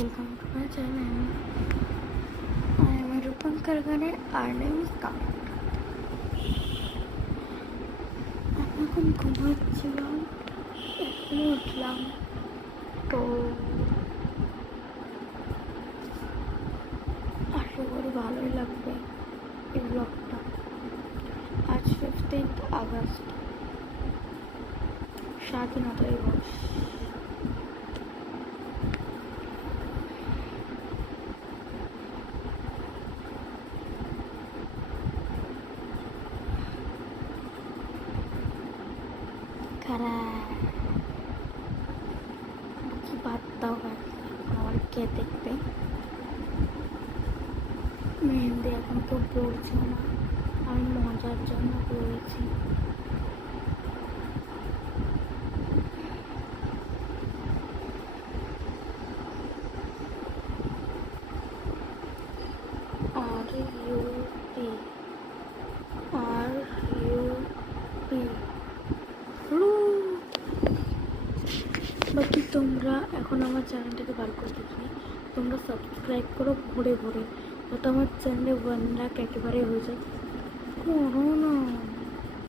Welcome to my channel. I am Rupankar Gane. Our name is Kamal. আমি এখন ঘুমাচ্ছিলাম, এখন উঠলাম। তো আশা করি ভালোই লাগবে এই ব্লগটা। আজ 15th আগস্ট, স্বাধীনতা দিবস। কি বাদ দাও আমার কে দেখবে। মেহেন্দি এখন তো পড়ছে না, আমি মজার জন্য করেছি। বাকি তোমরা এখন আমার চ্যানেলটাকে বার করে দেখি, তোমরা সাবস্ক্রাইব করো ভরে ভরে, যাতে আমার চ্যানেলে 1 লাখ একেবারে হয়ে যায়। করো না।